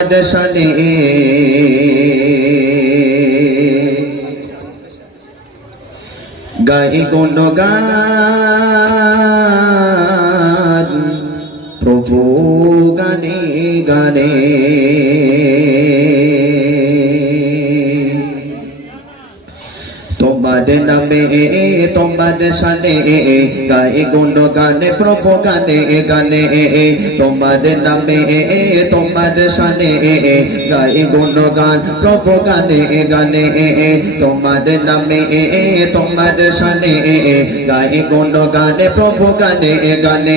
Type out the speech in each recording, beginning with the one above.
দশনে গাই গুণ গান প্রভু গানে গানে। নামে তোমার সানে গায়ে গুণ গানে প্রভু গানে গানে তোমার নামে তোমার সানে গায়ে গুণ গান প্রভু গানে গানে তোমার নামে তোমার সানে গায়ে গুণ গানে প্রভু গানে গানে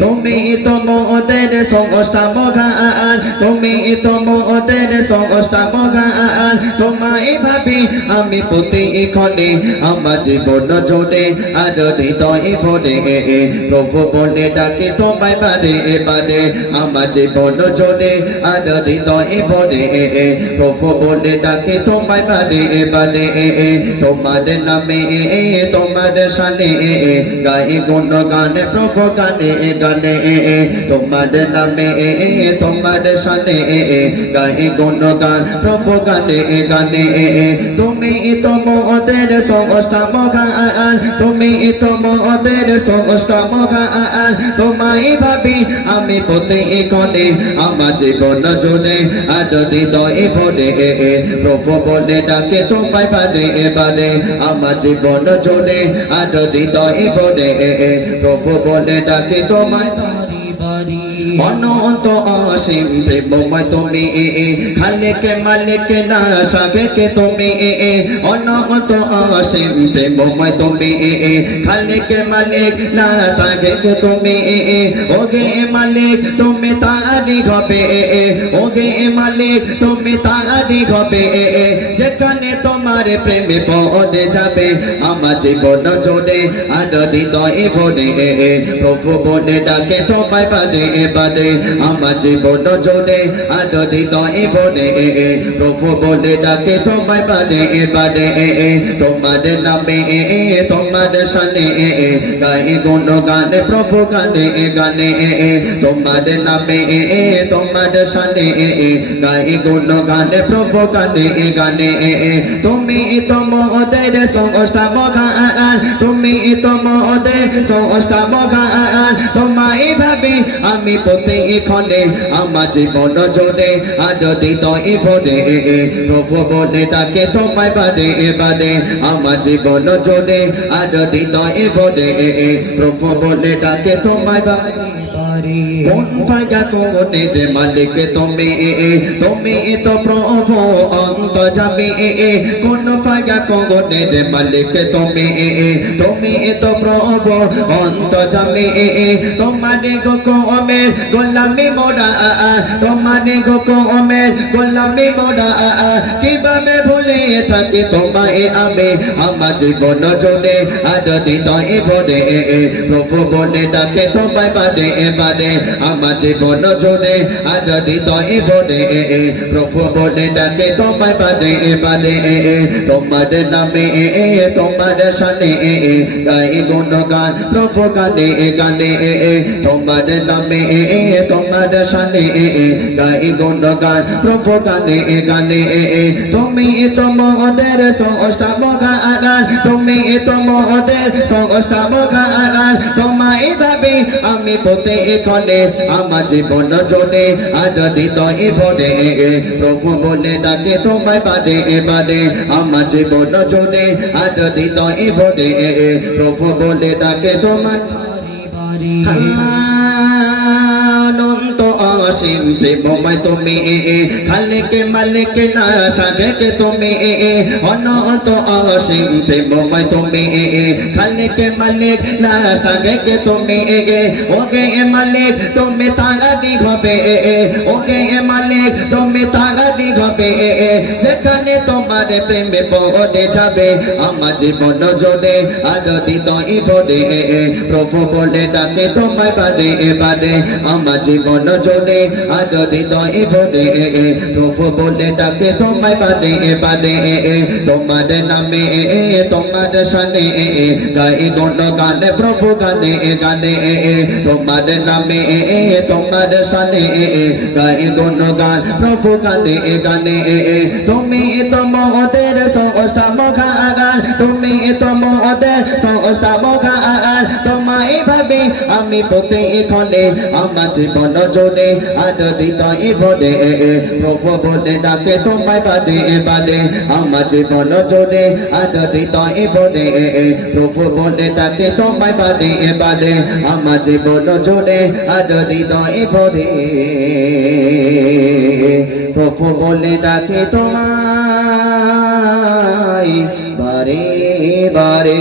তুমি তোমাদের সংস্থা মগান তুমি তোমাদের সংস্থা মগান তোমায় ভাবি আমি প্রতি এখানে আমার জীবন জোরে আর হৃদয় ভরে প্রভু বলে ডাকে, তোমায় বারে এবারে আমার জীবন জোরে আর হৃদয় ভরে প্রভু বলে ডাকে, তোমায় এবারে তোমার নামে, তোমার সানে গায়ে গুণ গানে, প্রভু গানে গানে তোমার নামে, তোমার সানে গায়ে গুণ গান, প্রভু গানে গানে তুমি তোমাদের সংস্থা মগান, তুমি তোমাদের সংস্থা মগান, তোমায় ভাবি আমি পথে এখানে, আমার জীবন জোরে আর হৃদয় ভরে প্রভু বলে ডাকে, তোমায় বারে এবারে আমার জীবন জোরে আর হৃদয় ভরে প্রভু বলে ডাকে, তোমায় অনন্ত অসীম প্রেমময় তুমি খালেকে মালিকে না সাগেকে তুমি অনন্ত অসীম প্রেমময় তুমি খালেকে মালিক না সাগেকে তুমি ওগে মালিক তুমি তারি হবে ওগে মালিক তুমি তারি হবে যেখানে তোমার প্রেমে পড়ে যাবে আমার জীবন জোরে আর হৃদয় ভরে প্রভু বলে ডাকে তোমায় বাদে বাদে আমার জীবন জোরে আর হৃদয় ভরে প্রভু বলে ডাকে, তোমায় বাদে বাদে তোমার নামে তোমার সানে গায়ে গুণ গানে প্রভু গানে গানে তোমার নামে তোমার সানে গায়ে গুণ গানে প্রভু গানে গানে তুমি তোমাদের সংস্থা মগান তুমি তোমাদের সংস্থা মগান তোমায় ভাবে আমি পথে এখানে, আমার জীবন জোরে। আজ হৃদয় ভরে প্রভু বলে তাকে তোমায় বাদে বাদে আমার জীবন জোরে। আজ হৃদয় ভরে প্রভু বলে তাকে তোমায় বাদে কোন ফায়দা কোনে দে মালিক, তুমি তুমি তো অন্ত যাবে কোন ফায়দা কোনে দে মালিক, তুমি তুমি তো প্রভু অন্ত যাবে তোমারে গো কোমে গোলামি মোরা তোমারে গো কোমে গোলামি মোরা কীভাবে ভুলে থাকি তোমায় আমি আমার জীবন জোরে আজ হৃদয় ভরে প্রভু বলে ডাকে তোমায় বাদে বাদে আমার জীবন জোরে আজ হৃদয় ভরে প্রভু বলে ডাকে তোমায় বাদে বাদে তোমার নামে তোমার সানে গায়ে গুণ গান প্রভু গানে গানে তোমার নামে তোমার সানে গায়ে গুণ গান প্রভু গানে গানে তুমি তোমাদের সংস্থা মগান তুমি তোমাদের সংস্থা মগান তোমায় ভাবে আমি পথে এখানে আমার জীবন আর হৃদয় ভরে প্রভু বলে ডাকে, তোমায় বাদে বাদে, আমার জীবন আর হৃদয় ভরে প্রভু বলে ডাকে, তোমায় অনন্ত অসীম প্রেমময় তুমি, খালেকে মালিকে না সাগেকে তুমি অনন্ত অসীম প্রেমময় তুমি, খালেকে মালিক না সাগেকে তুমি, ওগে মালিক তুমি তাগাদি হবে, ওগে মালিক তুমি তাগাদি হবে, যেখানে তোমার তোমার প্রেমে পড়ে যাবে, আমার জীবন জোরে আর হৃদয় ভরে। প্রভু বলে ডাকে, তোমায় বাদে বাদে আমার জীবন জোরে আর হৃদয় ভরে। প্রভু বলে ডাকে, তোমায় বাদে বাদে তোমার নামে, তোমার সানে গায়ে গণ গানে, প্রভু গানে গানে। তোমার নামে, তোমার সানে গায়ে গণ গান, প্রভু গানে গানে। তুমি তো মোদের সংস্থা মুখা আগান তুমি তো মোদের সংস্থা মুখা আগান তোমায় ভাবে আমি পথে এখানে, আমার জীবন জোরে আর হৃদয় ভরে প্রভু বলে ডাকে তোমায় বাদে বাদে, আমার জীবন জোরে আর হৃদয় ভরে প্রভু বলে ডাকে তোমায় বাদে বাদে, আমার জীবন জোরে আর হৃদয় প্রভু বলে ডাকে তোমায় বারে বারে